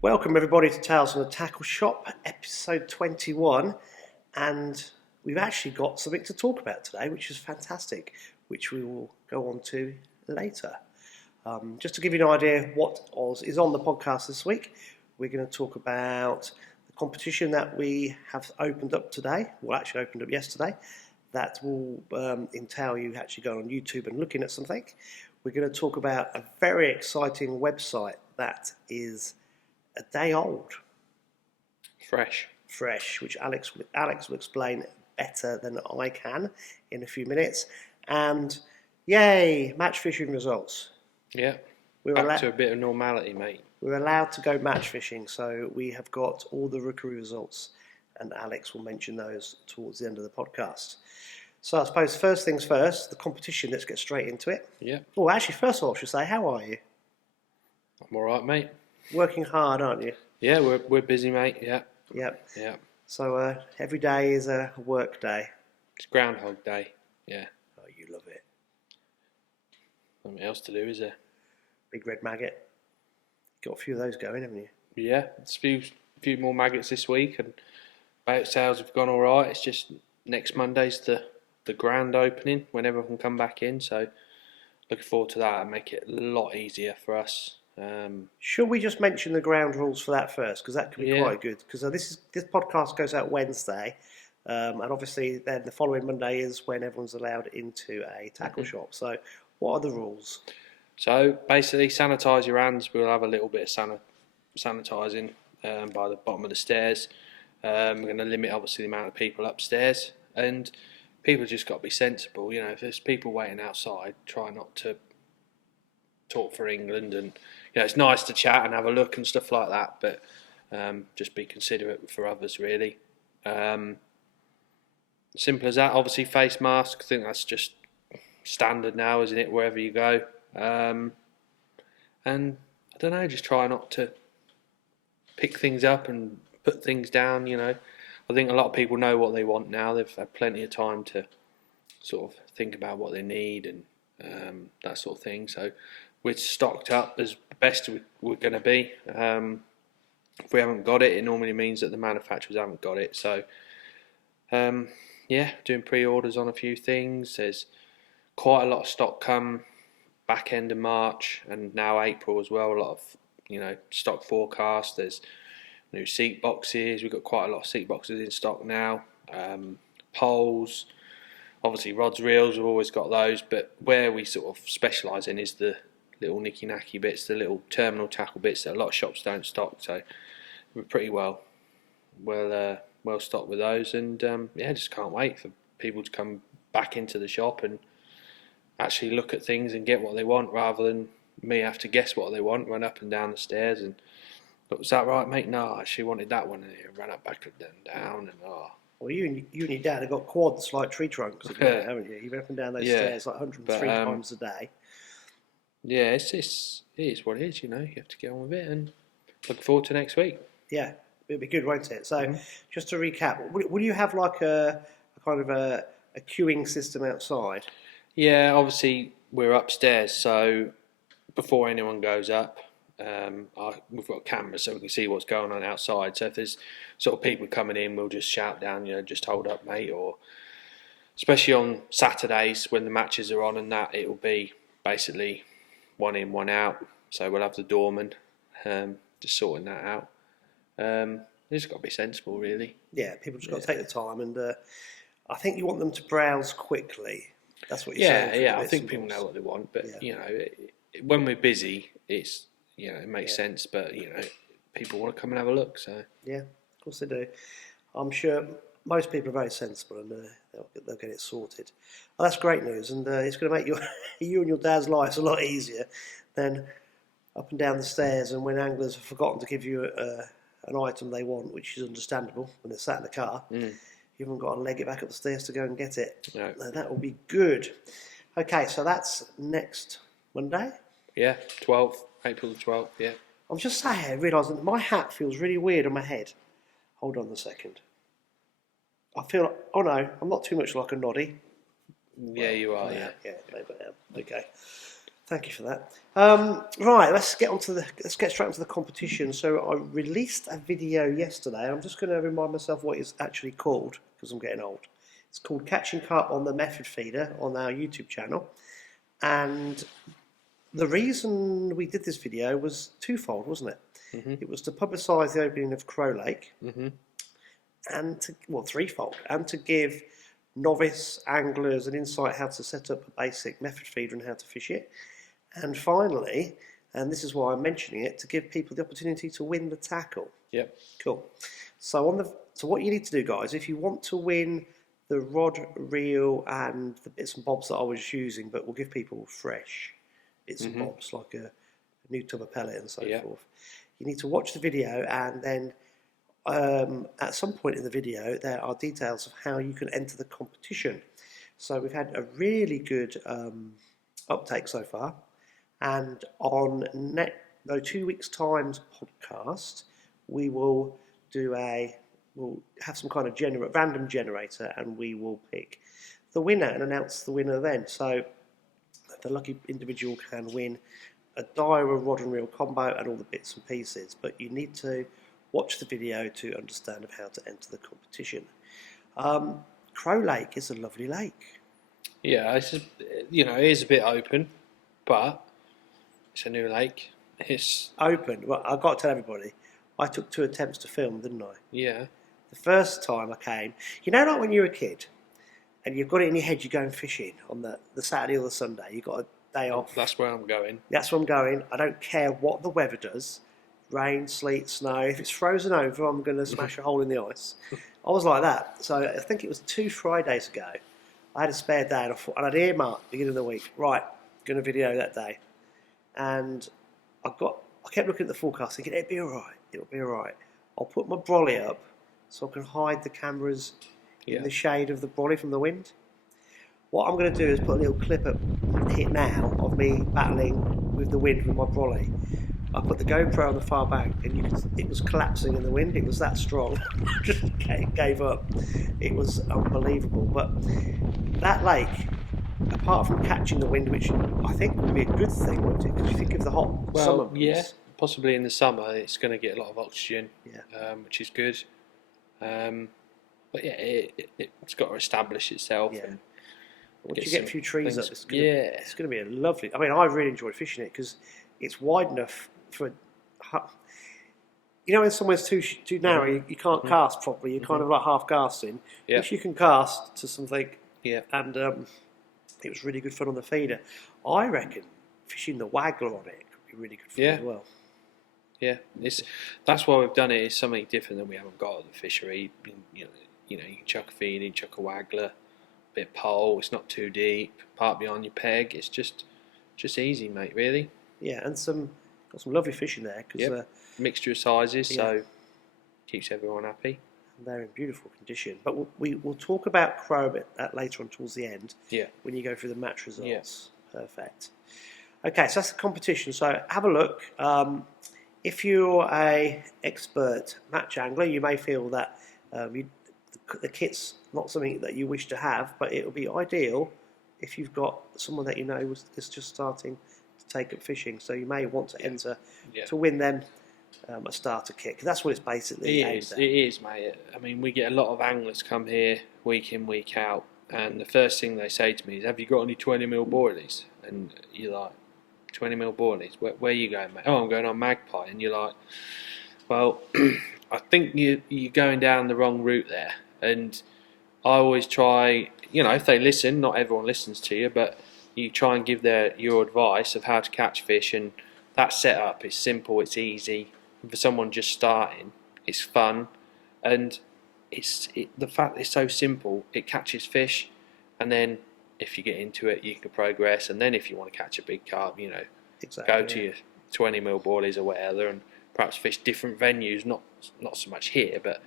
Welcome everybody to Tales from the Tackle Shop, episode 21, and we've actually got something to talk about today, which is fantastic, which we will go on to later. Just to give you an idea what is on the podcast this week, we're going to talk about the competition that we have opened up today, well actually opened up yesterday, that will entail you actually going on YouTube and looking at something. We're going to talk about a very exciting website that is a day old. Fresh, which Alex will explain better than I can in a few minutes. And yay, match fishing results. Yeah, back to a bit of normality, mate. We're allowed to go match fishing, so we have got all the Rookery results, and Alex will mention those towards the end of the podcast. So I suppose first things first, the competition, let's get straight into it. Yeah. Oh, actually, first of all, I should say, how are you? I'm all right, mate. Working hard, aren't you? Yeah, we're busy, mate. Yeah. Yep. Yeah. So every day is a work day. It's Groundhog Day. Yeah. Oh, you love it. Nothing else to do, is there? Big red maggot. Got a few of those going, haven't you? Yeah. It's a few more maggots this week, and boat sales have gone all right. It's just next Monday's the grand opening when everyone can come back in. So looking forward to that and make it a lot easier for us. Should we just mention the ground rules for that first? Because that could be quite good. Because this podcast goes out Wednesday, and obviously then the following Monday is when everyone's allowed into a tackle shop. So what are the rules? So basically, sanitise your hands. We'll have a little bit of sanitising by the bottom of the stairs. We're going to limit obviously the amount of people upstairs, and people just got to be sensible. You know, if there's people waiting outside, try not to talk for England, and you know, it's nice to chat and have a look and stuff like that, but just be considerate for others, really. Simple as that. Obviously, face mask. I think that's just standard now, isn't it? Wherever you go, and I don't know, just try not to pick things up and put things down. You know, I think a lot of people know what they want now. They've had plenty of time to sort of think about what they need and that sort of thing. So we're stocked up as best we're going to be. If we haven't got it, it normally means that the manufacturers haven't got it. So, doing pre-orders on a few things. There's quite a lot of stock come back end of March and now April as well. A lot of, stock forecast. There's new seat boxes. We've got quite a lot of seat boxes in stock now. Poles. Obviously, rods, reels, we've always got those. But where we sort of specialise in is the little nicky-nacky bits, the little terminal tackle bits that a lot of shops don't stock. So we're pretty well stocked with those, and just can't wait for people to come back into the shop and actually look at things and get what they want, rather than me have to guess what they want, run up and down the stairs and look, was that right, mate? No, I actually wanted that one, and run up back and down and Well, you and your dad have got quads like tree trunks, haven't you? You've been up and down those stairs like 103 times a day. Yeah, it is what it is, you know. You have to get on with it, and look forward to next week. Yeah, it'll be good, won't it? So, just to recap, will you have like a kind of a queuing system outside? Yeah, obviously we're upstairs, so before anyone goes up, we've got cameras so we can see what's going on outside. So if there's sort of people coming in, we'll just shout down, just hold up, mate. Or especially on Saturdays when the matches are on and that, it'll be basically one in, one out. So we'll have the doorman just sorting that out. Just got to be sensible, really. Yeah, people just got to take the time, and I think you want them to browse quickly. That's what you're saying. Yeah, I think people know what they want, but when we're busy, it's it makes sense. But people want to come and have a look. So yeah, of course they do. I'm sure most people are very sensible, and they'll get it sorted. Well, that's great news, and it's going to make you and your dad's lives a lot easier than up and down the stairs. And when anglers have forgotten to give you an item they want, which is understandable when they're sat in the car, you haven't got to leg it back up the stairs to go and get it. No. That will be good. Okay, so that's next Monday. Yeah, April the 12th. Yeah. I'm just saying, I realise that my hat feels really weird on my head. Hold on a second. I feel, oh no, I'm not too much like a noddy. Yeah, you are, yeah. Yeah, maybe I am. Okay. Thank you for that. Right, let's get straight into the competition. So I released a video yesterday. I'm just going to remind myself what it's actually called because I'm getting old. It's called Catching Carp on the Method Feeder on our YouTube channel. And the reason we did this video was twofold, wasn't it? Mm-hmm. It was to publicise the opening of Crow Lake, Mm-hmm. and threefold, and to give novice anglers an insight how to set up a basic method feeder and how to fish it. And finally, and this is why I'm mentioning it, to give people the opportunity to win the tackle. Yep. Cool. So what you need to do, guys, if you want to win the rod, reel, and the bits and bobs that I was using, but we'll give people fresh bits and bobs like a new tub of pellet and so forth. You need to watch the video, and then at some point in the video there are details of how you can enter the competition. So we've had a really good uptake so far, and on 2 weeks' time's podcast we will we'll have some kind of random generator, and we will pick the winner and announce the winner then. So the lucky individual can win a Daiwa rod and reel combo and all the bits and pieces, but you need to watch the video to understand of how to enter the competition. Crow Lake is a lovely lake. Yeah, it's it is a bit open, but it's a new lake. It's Open. Well, I've got to tell everybody, I took 2 attempts to film, didn't I? yeah. The first time I came, like when you're a kid and you've got it in your head, you're going fishing on the Saturday or the Sunday, you've got a day off. That's where I'm going. That's where I'm going. I don't care what the weather does. Rain, sleet, snow. If it's frozen over, I'm going to smash a hole in the ice. I was like that. So I think it was 2 Fridays ago. I had a spare day, and I'd earmarked beginning of the week. Right, going to video that day. And I kept looking at the forecast thinking, it'll be all right. I'll put my brolly up so I can hide the cameras in the shade of the brolly from the wind. What I'm going to do is put a little clip up here now of me battling with the wind with my brolly. I put the GoPro on the far bank, and it was collapsing in the wind. It was that strong. I just gave up. It was unbelievable. But that lake, apart from catching the wind, which I think would be a good thing, wouldn't it? Because you think of the hot summer months. Yeah, possibly in the summer it's going to get a lot of oxygen, which is good. But yeah, it's got to establish itself. Yeah. And once you get a few trees up, it's going to be a lovely. I mean, I really enjoyed fishing it because it's wide enough for. When somewhere's too narrow, you can't cast properly. You're kind of like half casting. Yeah. If you can cast to something, and it was really good fun on the feeder. I reckon fishing the waggler on it could be really good fun as well. Yeah, that's why we've done it. It's something different than we haven't got at the fishery. You can chuck a feed in, chuck a waggler, bit of pole. It's not too deep. Part behind your peg. It's just easy, mate. Really. Yeah, and got some lovely fish in there because mixture of sizes, so keeps everyone happy. And they're in beautiful condition. But we'll talk about crow a bit later on towards the end. Yeah. When you go through the match results. Yeah. Perfect. Okay, so that's the competition. So have a look. If you're a expert match angler, you may feel that the kit's not something that you wish to have, but it'll be ideal if you've got someone that is just starting to take up fishing. So you may want to enter to win them a starter kit, because that's what it's basically aimed at. It is, mate. I mean, we get a lot of anglers come here week in, week out, and the first thing they say to me is, "Have you got any 20mm boilies?" And you're like, 20mm boilies? Where are you going, mate? Oh, I'm going on Magpie. And you're like, well, I think you're going down the wrong route there. And I always try, if they listen, not everyone listens to you, but you try and give your advice of how to catch fish, and that setup is simple, it's easy. For someone just starting, it's fun, and the fact that it's so simple, it catches fish, and then if you get into it, you can progress, and then if you want to catch a big carp, go to your 20mm boilies or whatever, and perhaps fish different venues, not so much here, but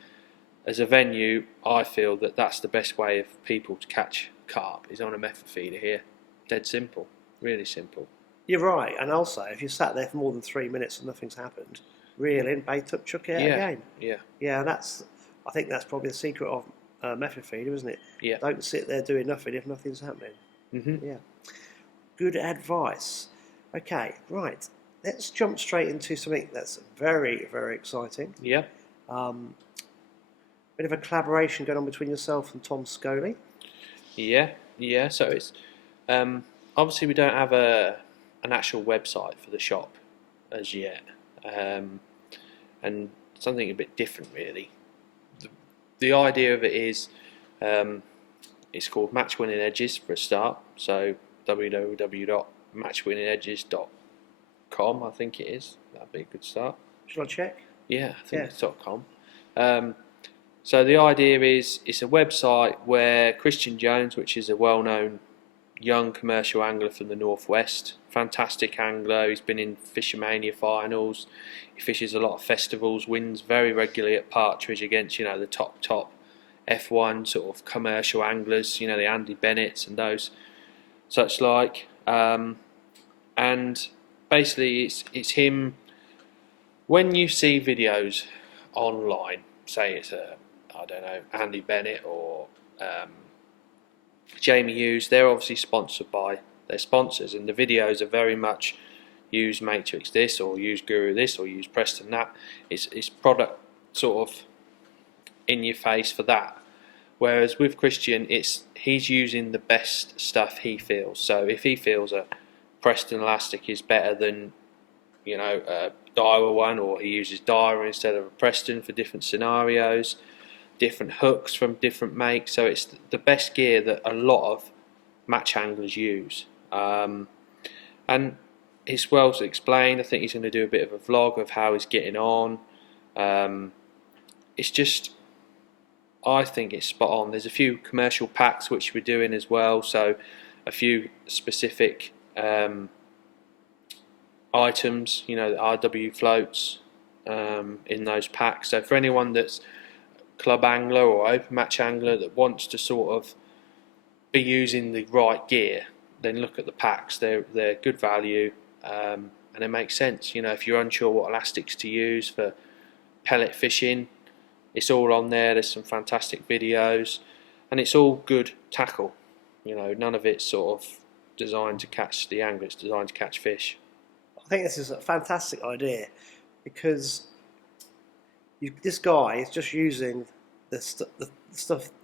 as a venue, I feel that that's the best way of people to catch carp, is on a method feeder here. Dead simple, really simple. You're right, and also if you sat there for more than 3 minutes and nothing's happened, reel in, bait up, chuck it out again. Yeah, I think that's probably the secret of method feeder, isn't it? Yeah. Don't sit there doing nothing if nothing's happening. Mm-hmm. Yeah. Good advice. Okay, right. Let's jump straight into something that's very, very exciting. Yeah. Bit of a collaboration going on between yourself and Tom Scully. Yeah. So it's obviously we don't have an actual website for the shop as yet, and something a bit different really. The idea of it is it's called Match Winning Edges for a start. So www.matchwinningedges.com, I think it is. That'd be a good start. Shall I check? Yeah, I think it's .com. So the idea is it's a website where Christian Jones, which is a well-known young commercial angler from the northwest, fantastic angler. He's been in Fishermania finals. He fishes a lot of festivals, wins very regularly at Partridge against the top F1 sort of commercial anglers, the Andy Bennett's and those such like. And basically it's him. When you see videos online, say it's Andy Bennett or Jamie Hughes, they're obviously sponsored by their sponsors, and the videos are very much use Matrix this or use Guru this or use Preston that. It's product sort of in your face for that. Whereas with Christian, he's using the best stuff he feels. So if he feels a Preston elastic is better than a Daiwa one, or he uses Daiwa instead of a Preston for different scenarios, different hooks from different makes. So it's the best gear that a lot of match anglers use, and it's well explained. I think he's going to do a bit of a vlog of how he's getting on. It's just, I think it's spot on. There's a few commercial packs which we're doing as well, so a few specific items, the RW floats in those packs. So for anyone that's club angler or open match angler that wants to sort of be using the right gear, then look at the packs. They're good value, and it makes sense. If you're unsure what elastics to use for pellet fishing, it's all on there. There's some fantastic videos, and it's all good tackle. None of it's sort of designed to catch the angler. It's designed to catch fish. I think this is a fantastic idea because this guy is just using the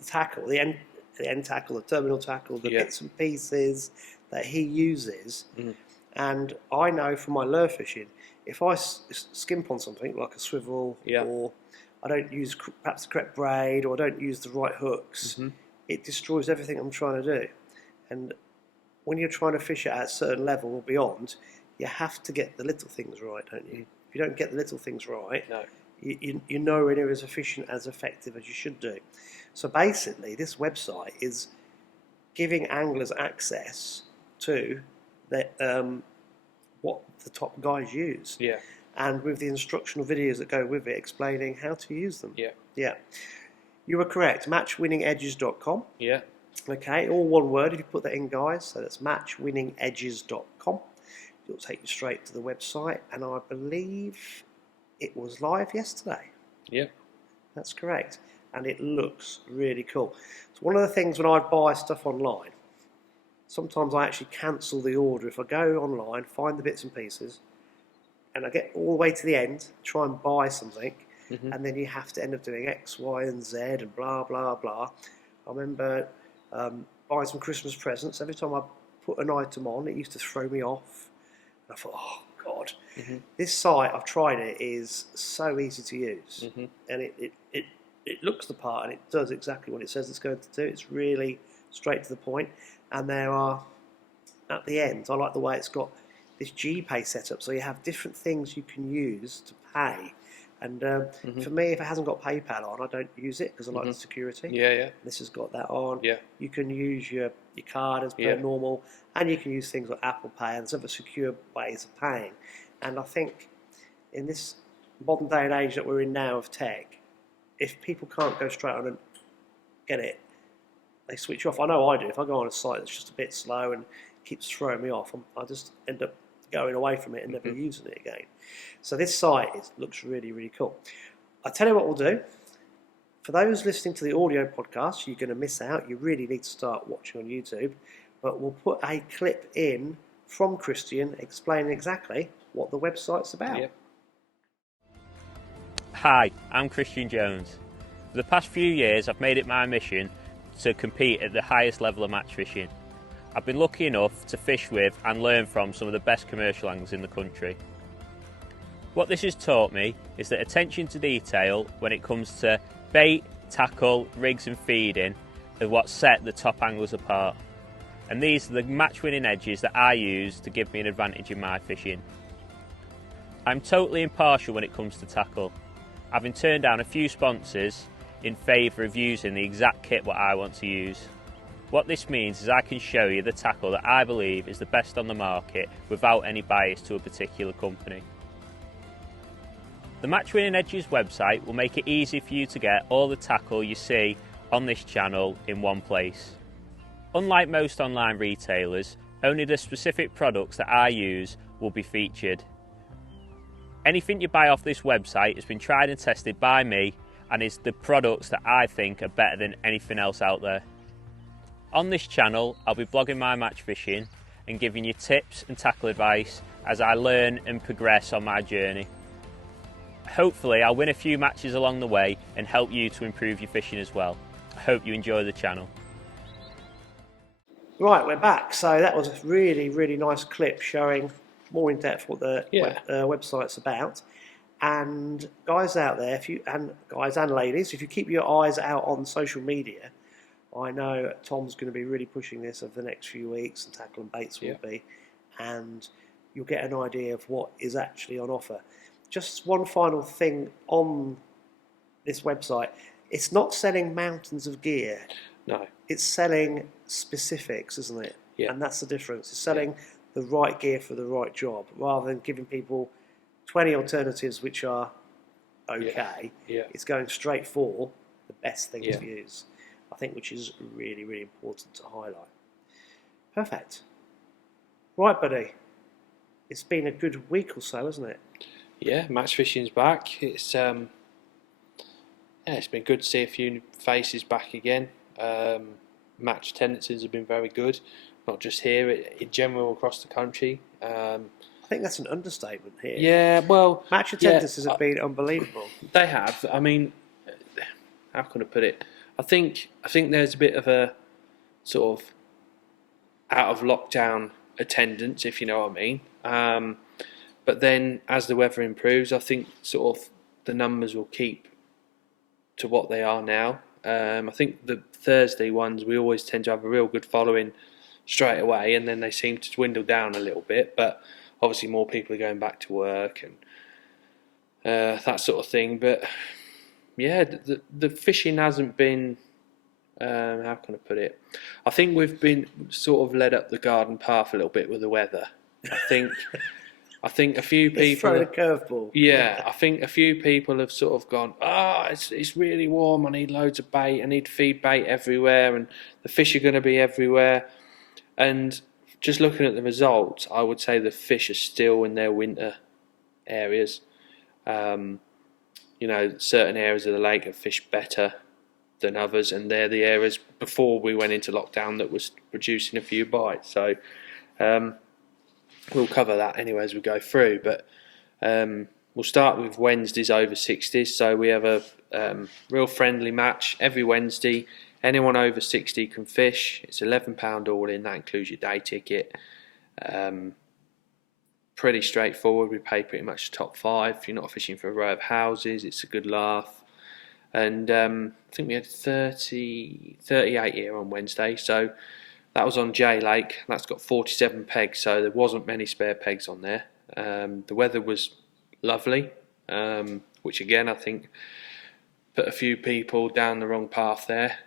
tackle, the end tackle, the terminal tackle, the bits and pieces that he uses. And I know from my lure fishing, if I skimp on something like a swivel, or I don't use perhaps the correct braid, or I don't use the right hooks, it destroys everything I'm trying to do. And when you're trying to fish at a certain level or beyond, you have to get the little things right, don't you? If you don't get the little things right, you're nowhere near as efficient, as effective as you should do. So basically, this website is giving anglers access to what the top guys use. Yeah. And with the instructional videos that go with it, explaining how to use them. Yeah. You were correct. Matchwinningedges.com. Yeah. Okay, all one word if you put that in, guys. So that's matchwinningedges.com. It'll take you straight to the website, and I believe it was live yesterday. Yeah. That's correct. And it looks really cool. So one of the things when I buy stuff online, sometimes I actually cancel the order. If I go online, find the bits and pieces, and I get all the way to the end, try and buy something, and then you have to end up doing X, Y, and Z, and blah, blah, blah. I remember buying some Christmas presents. Every time I put an item on, it used to throw me off. And I thought, oh, God. This site, I've tried it, is so easy to use. And it looks the part, and it does exactly what it says it's going to do. It's really straight to the point. And there are, at the end, I like the way it's got this GPay setup, so you have different things you can use to pay. And for me, if it hasn't got PayPal on, I don't use it because I like the security. Yeah. This has got that on. Yeah. You can use your card as per normal, and you can use things like Apple Pay and other secure ways of paying. And I think in this modern day and age that we're in now of tech, if people can't go straight on and get it, they switch off. I know I do. If I go on a site that's just a bit slow and keeps throwing me off, I just end up going away from it and never using it again. So this site looks really, really cool. I'll tell you what we'll do. For those listening to the audio podcast, you're going to miss out. You really need to start watching on YouTube. But we'll put a clip in from Christian explaining exactly what the website's about. Yep. Hi, I'm Christian Jones. For the past few years, I've made it my mission to compete at the highest level of match fishing. I've been lucky enough to fish with and learn from some of the best commercial anglers in the country. What this has taught me is that attention to detail when it comes to bait, tackle, rigs and feeding are what set the top anglers apart. And these are the match-winning edges that I use to give me an advantage in my fishing. I'm totally impartial when it comes to tackle, having turned down a few sponsors in favour of using the exact kit what I want to use. What this means is I can show you the tackle that I believe is the best on the market without any bias to a particular company. The Match Winning Edges website will make it easy for you to get all the tackle you see on this channel in one place. Unlike most online retailers, only the specific products that I use will be featured. Anything you buy off this website has been tried and tested by me and is the products that I think are better than anything else out there. On this channel, I'll be blogging my match fishing and giving you tips and tackle advice as I learn and progress on my journey. Hopefully I'll win a few matches along the way and help you to improve your fishing as well. I hope you enjoy the channel. Right, we're back. So that was a really, really nice clip showing more in depth what the website's about. And guys out there, guys and ladies, if you keep your eyes out on social media, I know Tom's going to be really pushing this over the next few weeks, and Tackle and Baits will be, and you'll get an idea of what is actually on offer. Just one final thing on this website. It's not selling mountains of gear. No. It's selling specifics, isn't it? Yeah. And that's the difference. It's selling the right gear for the right job, rather than giving people 20 alternatives which are okay. Yeah. It's going straight for the best thing to use, I think, which is really, really important to highlight. Perfect. Right, buddy. It's been a good week or so, hasn't it? Yeah, match fishing's back. It's it's been good to see a few faces back again. Match tendencies have been very good, not just here, in general across the country. I think that's an understatement here. Yeah, well, match attendances have been unbelievable. They have. I mean, how can I put it? I think there's a bit of a sort of out of lockdown attendance, if you know what I mean. But then, as the weather improves, I think sort of the numbers will keep to what they are now. I think the Thursday ones, we always tend to have a real good following straight away, and then they seem to dwindle down a little bit. But obviously, more people are going back to work and that sort of thing. But yeah, the fishing hasn't been. How can I put it? I think we've been sort of led up the garden path a little bit with the weather. I think a few people thrown a curveball. Yeah, I think a few people have sort of gone, it's really warm, I need loads of bait, I need to feed bait everywhere, and the fish are going to be everywhere. And just looking at the results, I would say the fish are still in their winter areas. Certain areas of the lake have fished better than others, and they're the areas before we went into lockdown that was producing a few bites. So we'll cover that anyway as we go through, but we'll start with Wednesdays over 60s. So we have a real friendly match every Wednesday. Anyone over 60 can fish. It's £11 all in. That includes your day ticket. Pretty straightforward. We pay pretty much the top five. If you're not fishing for a row of houses, it's a good laugh. And I think we had 38 here on Wednesday. So that was on J Lake. That's got 47 pegs, so there wasn't many spare pegs on there. The weather was lovely, which again I think put a few people down the wrong path there.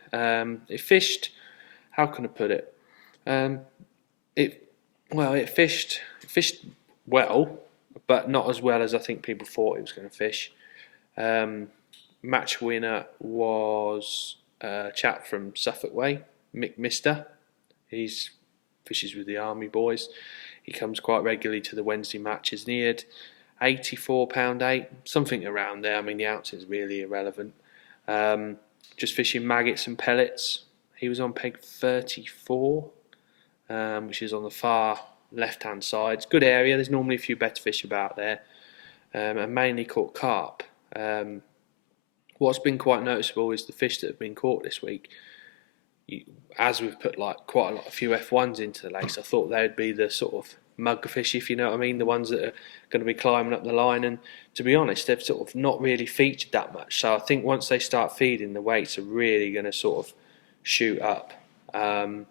It fished. How can I put it? It fished well, but not as well as I think people thought it was going to fish. Match winner was a chap from Suffolk Way, Mick Mister. He fishes with the Army boys. He comes quite regularly to the Wednesday matches, and he had £84.8, something around there. I mean, the ounce is really irrelevant. Just fishing maggots and pellets. He was on peg 34, which is on the far left-hand side. It's a good area. There's normally a few better fish about there, and mainly caught carp. What's been quite noticeable is the fish that have been caught this week. As we've put like quite a few F1s into the lakes, I thought they would be the sort of mugger fish, if you know what I mean, the ones that are going to be climbing up the line. And to be honest, they've sort of not really featured that much. So I think once they start feeding, the weights are really going to sort of shoot up. So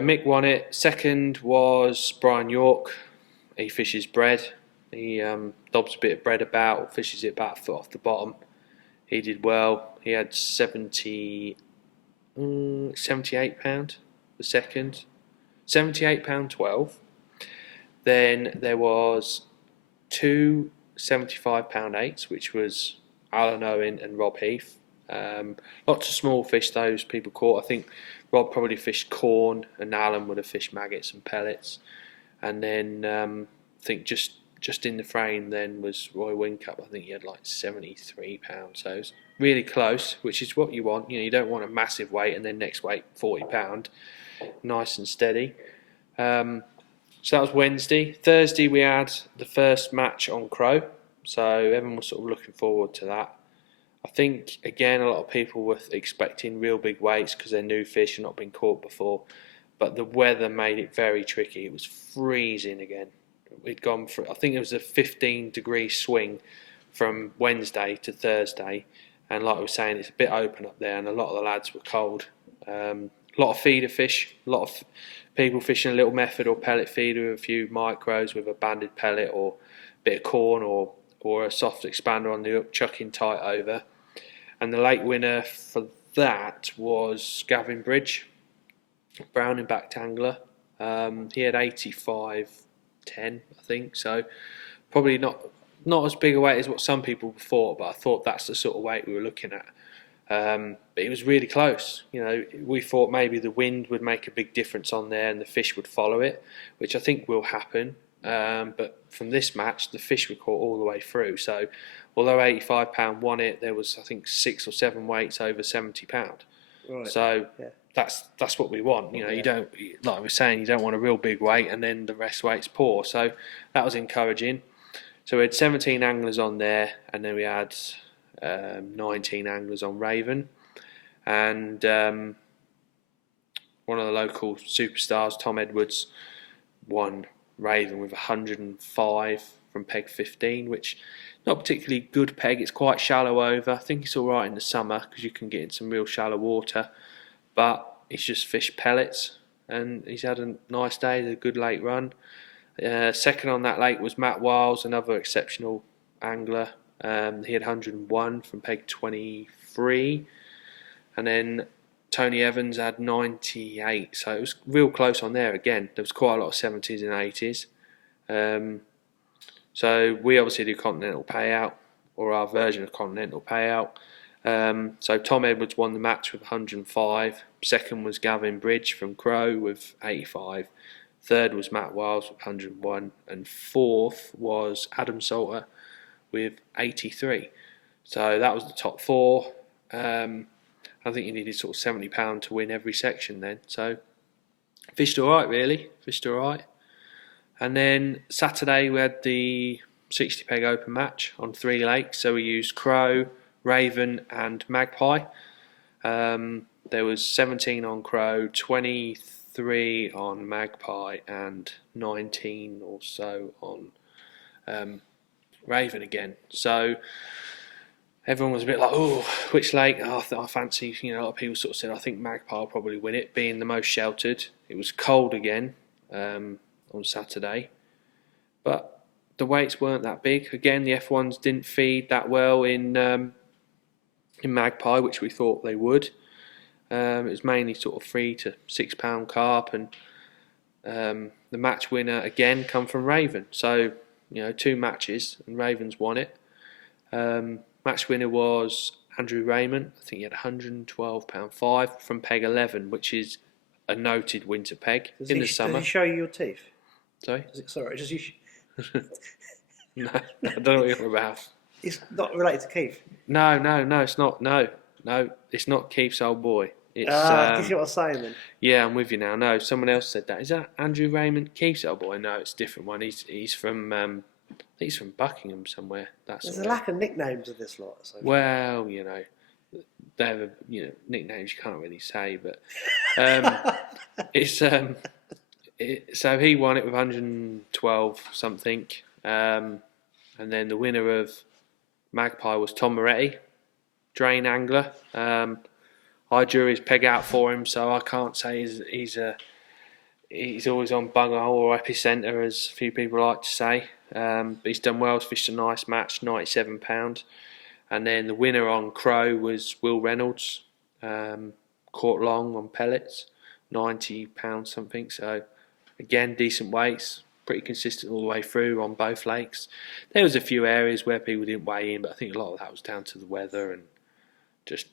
Mick won it. Second was Brian York. He fishes bread. He dobs a bit of bread about, or fishes it about a foot off the bottom. He did well. He had 78 pound the second, £78.12. Then there was two £75.8s, which was Alan Owen and Rob Heath. Lots of small fish those people caught. I think Rob probably fished corn and Alan would have fished maggots and pellets. And then I think just in the frame then was Roy Wincup. I think he had like £73, so it was really close, which is what you want. You know, you don't want a massive weight and then next weight £40, nice and steady. So that was Wednesday. Thursday we had the first match on Crow, so everyone was sort of looking forward to that. I think again a lot of people were expecting real big weights because they're new fish and not been caught before, but the weather made it very tricky. It was freezing again. We'd gone for, I think it was a 15-degree swing from Wednesday to Thursday, and like I was saying, it's a bit open up there and a lot of the lads were cold. A lot of feeder fish, a lot of people fishing a little method or pellet feeder with a few micros with a banded pellet or a bit of corn or a soft expander on the hook, chucking tight over. And the late winner for that was Gavin Bridge, browning backed angler. He had 85.10, I think, so probably not as big a weight as what some people thought, but I thought that's the sort of weight we were looking at. But it was really close. You know, we thought maybe the wind would make a big difference on there and the fish would follow it, which I think will happen. But from this match, the fish were caught all the way through. So although £85 won it, there was I think 6 or 7 weights over £70. Right. So yeah, that's what we want. You know, you don't, like I was saying, you don't want a real big weight and then the rest weight's poor. So that was encouraging. So we had 17 anglers on there, and then we had 19 anglers on Raven, and one of the local superstars, Tom Edwards, won Raven with 105 from peg 15, which not particularly good peg. It's quite shallow over. I think it's all right in the summer because you can get in some real shallow water, but he's just fished pellets and he's had a nice day. It's a good late run. Second on that lake was Matt Wiles, another exceptional angler. He had 101 from peg 23, and then Tony Evans had 98, so it was real close on there again. There was quite a lot of 70s and 80s. So we obviously do continental payout, or our version of continental payout. So Tom Edwards won the match with 105. Second was Gavin Bridge from Crow with 85. Third was Matt Wiles with 101, and fourth was Adam Salter with 83. So that was the top four. I think you needed sort of £70 to win every section then. So fished all right, really. Fished all right. And then Saturday we had the 60 peg open match on 3 lakes. So we used Crow, Raven and Magpie. There was 17 on Crow, 23 on Magpie and 19 or so on Raven again. So everyone was a bit like, oh, which lake? Oh, I fancy, you know, a lot of people sort of said, I think Magpie will probably win it, being the most sheltered. It was cold again on Saturday, but the weights weren't that big. Again, the F1s didn't feed that well in Magpie, which we thought they would. It was mainly sort of 3 to 6 pound carp, and the match winner again come from Raven. So, you know, 2 matches and Ravens won it. Match winner was Andrew Raymond. I think he had £112.5 from peg 11, which is a noted winter peg in the summer. Does he show you your teeth? Sorry? Sorry, does he? No, I don't know what you're on about. It's not related to Keith. No, it's not. No, it's not Keith's old boy. It's Do you see what I'm saying then? yeah, I'm with you now. No, someone else said that. Is that Andrew Raymond Keefe's old boy? No, it's a different one. He's from I think he's from Buckingham somewhere. There's a lack of nicknames of this lot. So. Well, they have nicknames you can't really say, but it's so he won it with 112 something, and then the winner of Magpie was Tom Moretti, drain angler. I drew his peg out for him, so I can't say he's always on bungahole or epicenter, as a few people like to say. But he's done well. He's fished a nice match, £97. And then the winner on Crow was Will Reynolds, caught long on pellets, £90 something. So again, decent weights, pretty consistent all the way through on both lakes. There was a few areas where people didn't weigh in, but I think a lot of that was down to the weather and just,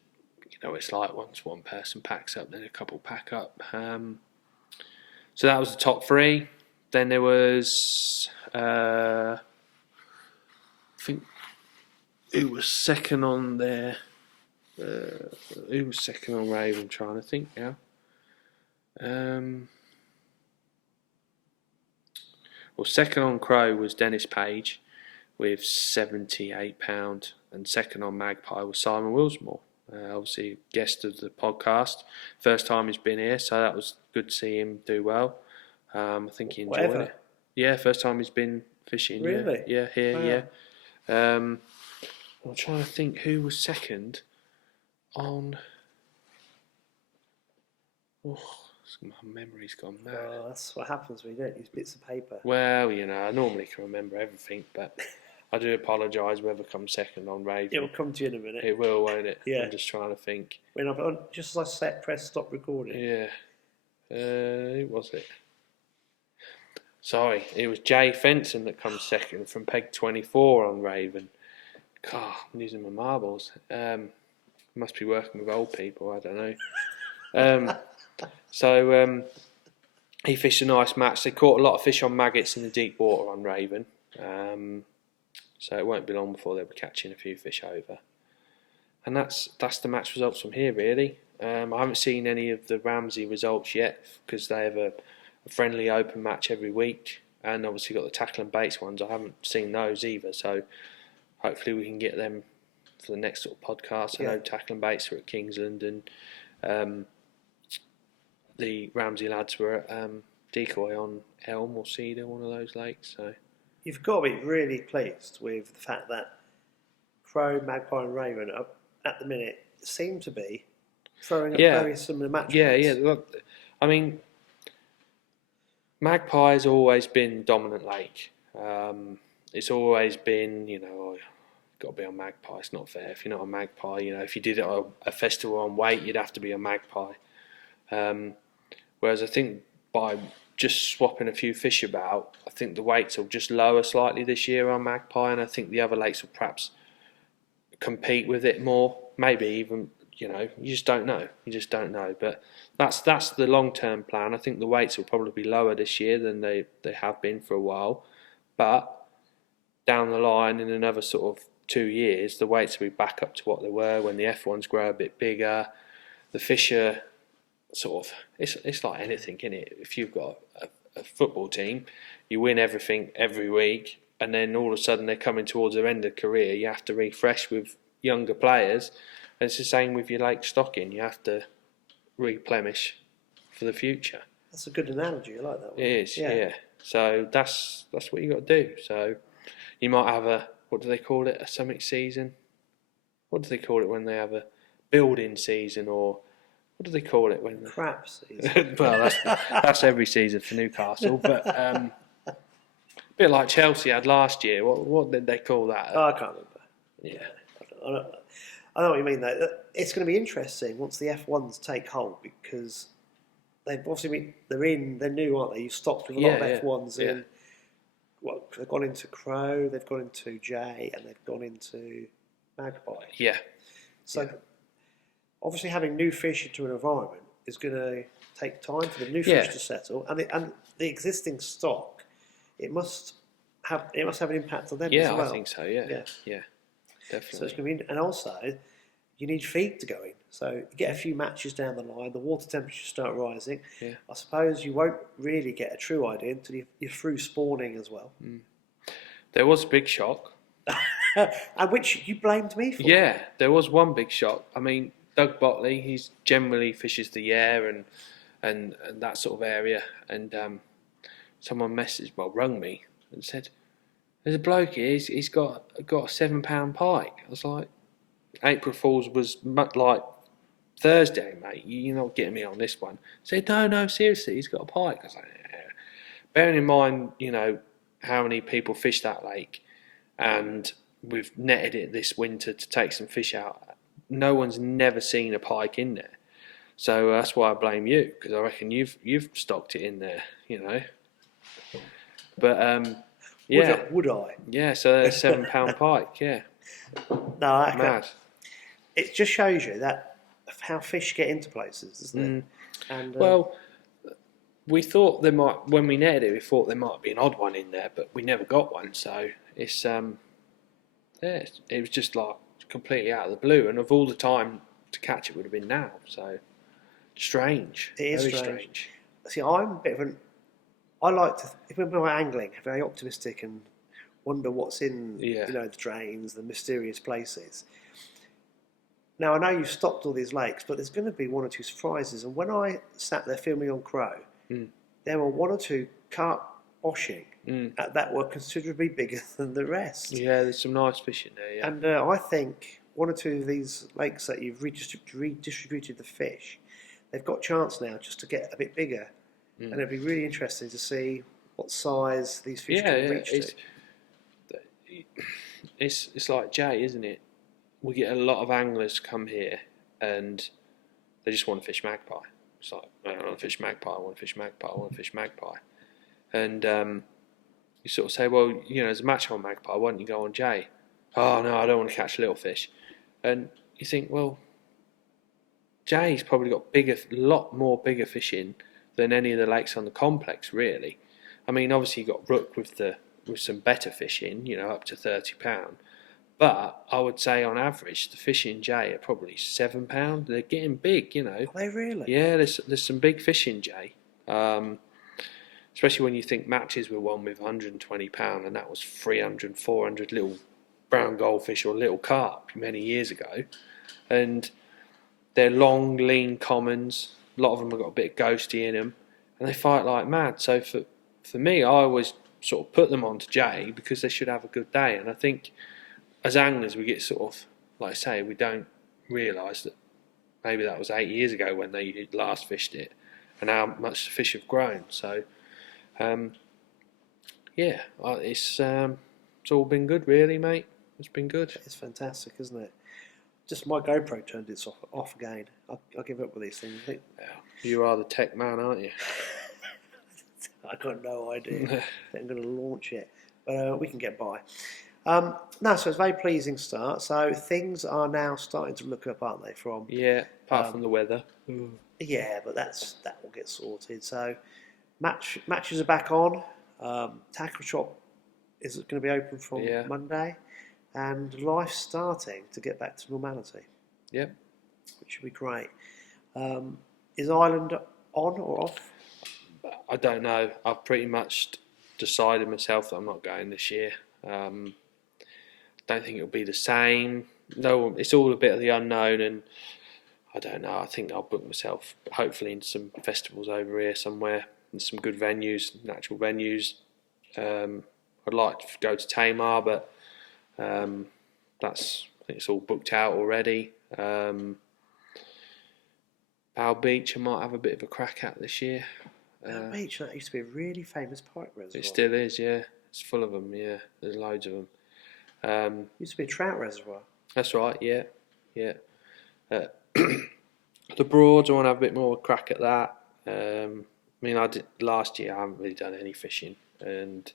it's like once one person packs up, then a couple pack up. So that was the top three. Then there was, I think, who was second on there? Who was second on Raven? I'm trying to think now. Well, second on Crow was Dennis Page with £78, and second on Magpie was Simon Willsmore. Obviously, guest of the podcast. First time he's been here, so that was good to see him do well. I think he enjoyed it. Yeah, first time he's been fishing. Really? Yeah, here, wow. Yeah. I'm trying to think who was second on. Oh, my memory's gone mad. Oh, that's what happens when you don't use bits of paper. Well, I normally can remember everything, but I do apologise whoever comes second on Raven. It will come to you in a minute. It will, won't it? Yeah. I'm just trying to think. Just as I press stop recording. Yeah. Who was it? Sorry, it was Jay Fenson that comes second from Peg 24 on Raven. God, I'm losing my marbles. Must be working with old people, I don't know. So he fished a nice match. They caught a lot of fish on maggots in the deep water on Raven. So it won't be long before they'll be catching a few fish over. And that's the match results from here, really. I haven't seen any of the Ramsey results yet because they have a friendly open match every week, and obviously got the tackle and baits ones. I haven't seen those either, so hopefully we can get them for the next sort of podcast. I know tackle and baits were at Kingsland, and the Ramsey lads were at Decoy on Elm or Cedar, one of those lakes. So you've got to be really pleased with the fact that Crow, Magpie and Raven at the minute seem to be throwing up very similar matches. Yeah. Look, I mean, Magpie has always been dominant lake. It's always been, got to be on Magpie. It's not fair if you're not a Magpie. If you did it at a festival on weight, you'd have to be a Magpie. Whereas I think by just swapping a few fish about, I think the weights will just lower slightly this year on Magpie, and I think the other lakes will perhaps compete with it more. Maybe even, you just don't know. But that's the long-term plan. I think the weights will probably be lower this year than they have been for a while. But down the line, in another sort of 2 years, the weights will be back up to what they were when the F1s grow a bit bigger. The fish are sort of, it's like anything, isn't it? If you've got a football team, you win everything every week, and then all of a sudden they're coming towards their end of career. You have to refresh with younger players. And it's the same with your lake stocking. You have to replenish for the future. That's a good analogy. I like that one. It is, yeah. So that's what you got to do. So you might have what do they call it? A summit season? What do they call it when they have a building season, or what do they call it when? Crap season. Well, that's every season for Newcastle, but a bit like Chelsea had last year. What did they call that? Oh, I can't remember. Yeah. I know what you mean, though. It's going to be interesting once the F1s take hold, because they've obviously they're new, aren't they? You've stopped with a lot of F1s in. Well, they've gone into Crow, they've gone into J, and they've gone into Magpie. Yeah. So obviously having new fish into an environment is going to take time for the new fish to settle, and the existing stock, it must have an impact on them as well. I think so. Yeah, definitely. So it's going to be, and also you need feed to go in. So you get a few matches down the line, the water temperatures start rising. Yeah. I suppose you won't really get a true idea until you're through spawning as well. There was a big shock. And which you blamed me for. Yeah, there was one big shock. I mean, Doug Botley, he's generally fishes the Yare and that sort of area. And someone rung me and said, "There's a bloke here. He's got a £7 pike." I was like, April Fool's was like Thursday, mate. You're not getting me on this one. He said, no, seriously, he's got a pike. I was like, yeah. Bearing in mind, how many people fish that lake, and we've netted it this winter to take some fish out. No one's never seen a pike in there. So that's why I blame you, because I reckon you've stocked it in there, But yeah, Would I? Yeah, so there's £7 pike. Yeah, No, mad. It just shows you that how fish get into places, doesn't it? And Well, we thought there might, when we netted it, we thought there might be an odd one in there, but we never got one. So it's it was just like completely out of the blue, and of all the time to catch it would have been now. So strange. It is very strange. See, I'm a bit of I like to, if we're angling, very optimistic and wonder what's in, the drains, the mysterious places. Now, I know you've stopped all these lakes, but there's going to be one or two surprises. And when I sat there filming on Crow, there were one or two carp washing that were considerably bigger than the rest. Yeah, there's some nice fish in there, yeah. And I think one or two of these lakes that you've redistributed the fish, they've got a chance now just to get a bit bigger. And it'd be really interesting to see what size these fish can reach to. It's like Jay, isn't it? We get a lot of anglers come here and they just want to fish magpie. It's like, I want to fish magpie, I want to fish magpie, I want to fish magpie. And you sort of say, well, there's a match on magpie, why don't you go on Jay? Oh, no, I don't want to catch little fish. And you think, well, Jay's probably got a lot more bigger fish in than any of the lakes on the complex, really. I mean, obviously you've got Rook with some better fish in, up to £30. But I would say on average, the fish in Jay are probably £7. They're getting big, Are they really? Yeah, there's some big fish in Jay. Especially when you think matches were won with £120 and that was 300, 400 little brown goldfish or little carp many years ago. And they're long, lean commons. A lot of them have got a bit of ghosty in them, and they fight like mad. So for me, I always sort of put them onto Jay because they should have a good day. And I think as anglers, we get sort of, like I say, we don't realise that maybe that was 8 years ago when they last fished it, and how much the fish have grown. So it's all been good, really, mate. It's been good. It's fantastic, isn't it? Just my GoPro turned its off again. I'll give up with these things. You are the tech man, aren't you? I've got no idea. I'm going to launch it, but we can get by. So it's a very pleasing start. So things are now starting to look up, aren't they? Apart from the weather. Yeah, but that will get sorted. So matches are back on. Tackle shop is going to be open from Monday. And life's starting to get back to normality. Yep. Which should be great. Is Ireland on or off? I don't know. I've pretty much decided myself that I'm not going this year. Don't think it'll be the same. No, it's all a bit of the unknown, and I don't know. I think I'll book myself, hopefully, into some festivals over here somewhere, and some good venues, natural venues. I'd like to go to Tamar, but I think it's all booked out already. Bow Beach I might have a bit of a crack at this year. Bow Beach, that used to be a really famous pike reservoir. It still is, yeah. It's full of them, yeah. There's loads of them. Used to be a trout reservoir. That's right, yeah. The Broads, I want to have a bit more of a crack at that. I did last year. I haven't really done any fishing, and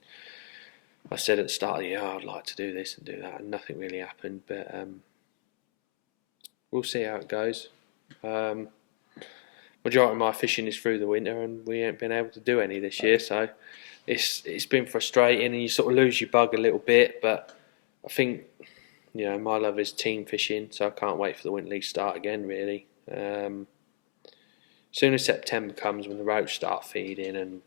I said at the start of the year, I'd like to do this and do that, and nothing really happened. But we'll see how it goes. Majority of my fishing is through the winter, and we ain't been able to do any this year, so it's been frustrating, and you sort of lose your bug a little bit. But I think my love is team fishing, so I can't wait for the winter league to start again. Really, soon as September comes, when the roach start feeding, and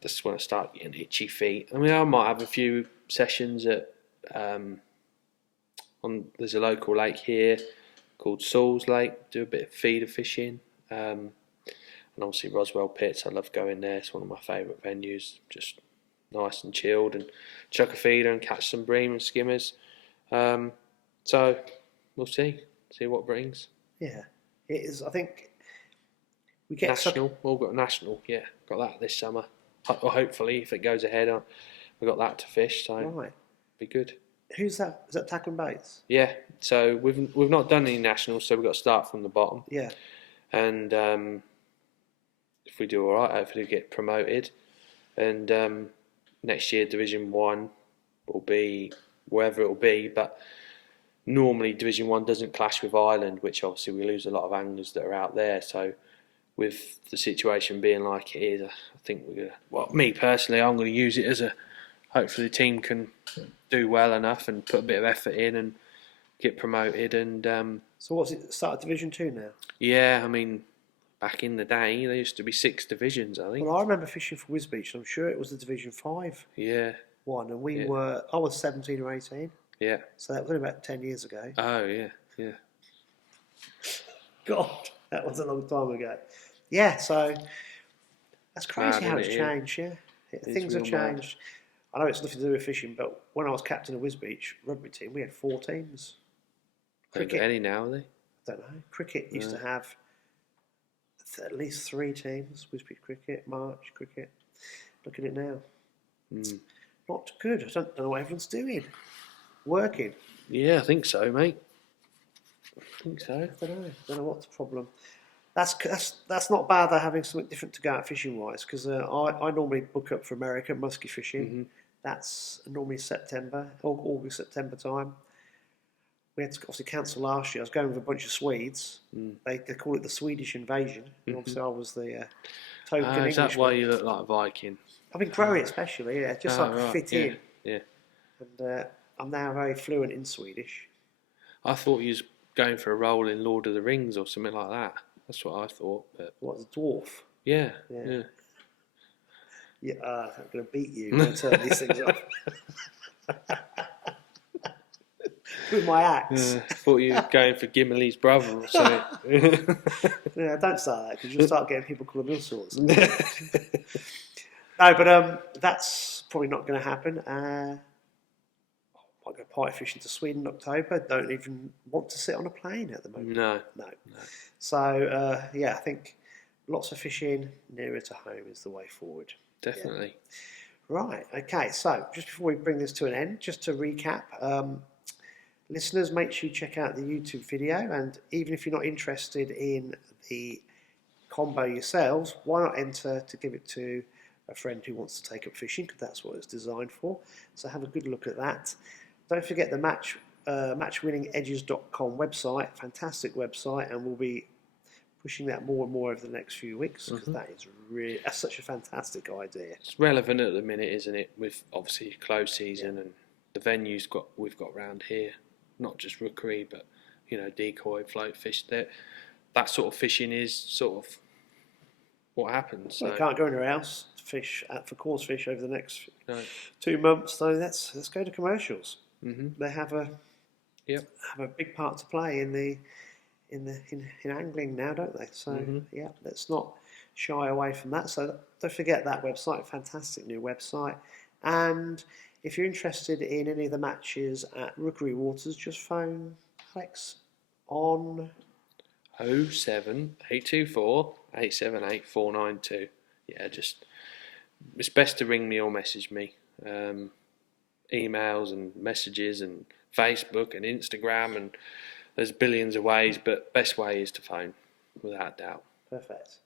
that's when I start getting itchy feet. I mean, I might have a few sessions at there's a local lake here called Sauls Lake. Do a bit of feeder fishing, and obviously Roswell Pits. I love going there. It's one of my favourite venues. Just nice and chilled, and chuck a feeder and catch some bream and skimmers. So we'll see what it brings. Yeah, it is. I think we get national. We've got national. Yeah, got that this summer. Or hopefully, if it goes ahead, we've got that to fish. So right. Be good. Who's that? Is that Tackle and Baits? Yeah. So we've not done any nationals, so we've got to start from the bottom. Yeah. And if we do all right, hopefully get promoted. And next year, Division 1 will be wherever it will be, but normally Division 1 doesn't clash with Ireland, which obviously we lose a lot of anglers that are out there. So with the situation being like it is, I think we're going to, well, me personally, I'm going to use it as hopefully the team can do well enough and put a bit of effort in and get promoted. And so what's it, start Division 2 now? Yeah, I mean, back in the day, there used to be 6 divisions, I think. Well, I remember fishing for Wisbeach, and I'm sure it was the Division 5 one, and I was 17 or 18. Yeah. So that was only about 10 years ago. Oh, yeah. God, that was a long time ago. Yeah, so that's crazy how it's changed, yeah. Things have changed. I know it's nothing to do with fishing, but when I was captain of Wisbeach rugby team, we had 4 teams. Cricket. Any now, are they? I don't know. Cricket used to have at least 3 teams. Wisbeach Cricket, March Cricket. Look at it now. Not good. I don't know what everyone's doing. Working. Yeah, I think so, mate. I think so. I don't know what's the problem. That's not bad though, having something different to go out fishing wise, because I normally book up for America muskie fishing. Mm-hmm. That's normally September, August, September time. We had to obviously cancel last year. I was going with a bunch of Swedes. They call it the Swedish invasion. And obviously I was the token Englishman. Is that why you look like a Viking? I've been growing it especially, just so I can fit in. Yeah. And I'm now very fluent in Swedish. I thought you was going for a role in Lord of the Rings or something like that. That's what I thought. But what, the dwarf? Yeah. Yeah, I'm going to beat you. I'm going to turn these things off. With my axe. I thought you were going for Gimli's brother or something. Yeah, don't start that, because you'll start getting people calling me all sorts. No, but that's probably not going to happen. I might go party fishing to Sweden in October. Don't even want to sit on a plane at the moment. No. So, I think lots of fishing nearer to home is the way forward. Definitely. Yeah. Right, okay. So, just before we bring this to an end, just to recap, listeners, make sure you check out the YouTube video. And even if you're not interested in the combo yourselves, why not enter to give it to a friend who wants to take up fishing, because that's what it's designed for. So have a good look at that. Don't forget the matchwinningedges.com website, fantastic website, and we'll be pushing that more and more over the next few weeks, because that's such a fantastic idea. It's relevant at the minute, isn't it? With obviously close season and the venues we've got around here, not just Rookery, but decoy, float fish. That sort of fishing is sort of what happens. Well, so. I can't go anywhere else to fish for coarse fish over the next 2 months. So let's go to commercials. Mm-hmm. They have a big part to play in angling now, don't they? So let's not shy away from that. So don't forget that website, fantastic new website. And if you're interested in any of the matches at Rookery Waters, just phone Alex on 07824 878 492. Yeah, it's best to ring me or message me. Emails and messages and Facebook and Instagram, and there's billions of ways, but best way is to phone, without doubt. Perfect.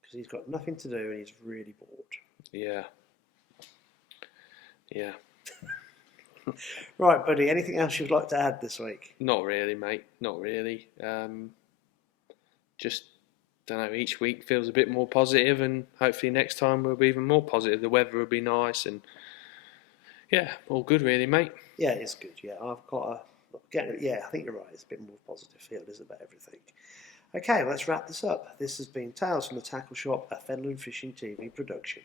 Because he's got nothing to do and he's really bored. Yeah. Right, buddy, anything else you'd like to add this week? Not really, mate. Not really. Just, don't know, each week feels a bit more positive, and hopefully next time we'll be even more positive. The weather will be nice, and Yeah, all good really, mate. Yeah, it's good. Yeah, I've got yeah, I think you're right. It's a bit more positive feel, is about everything. Okay, let's wrap this up. This has been Tales from the Tackle Shop, a Fenland Fishing TV production.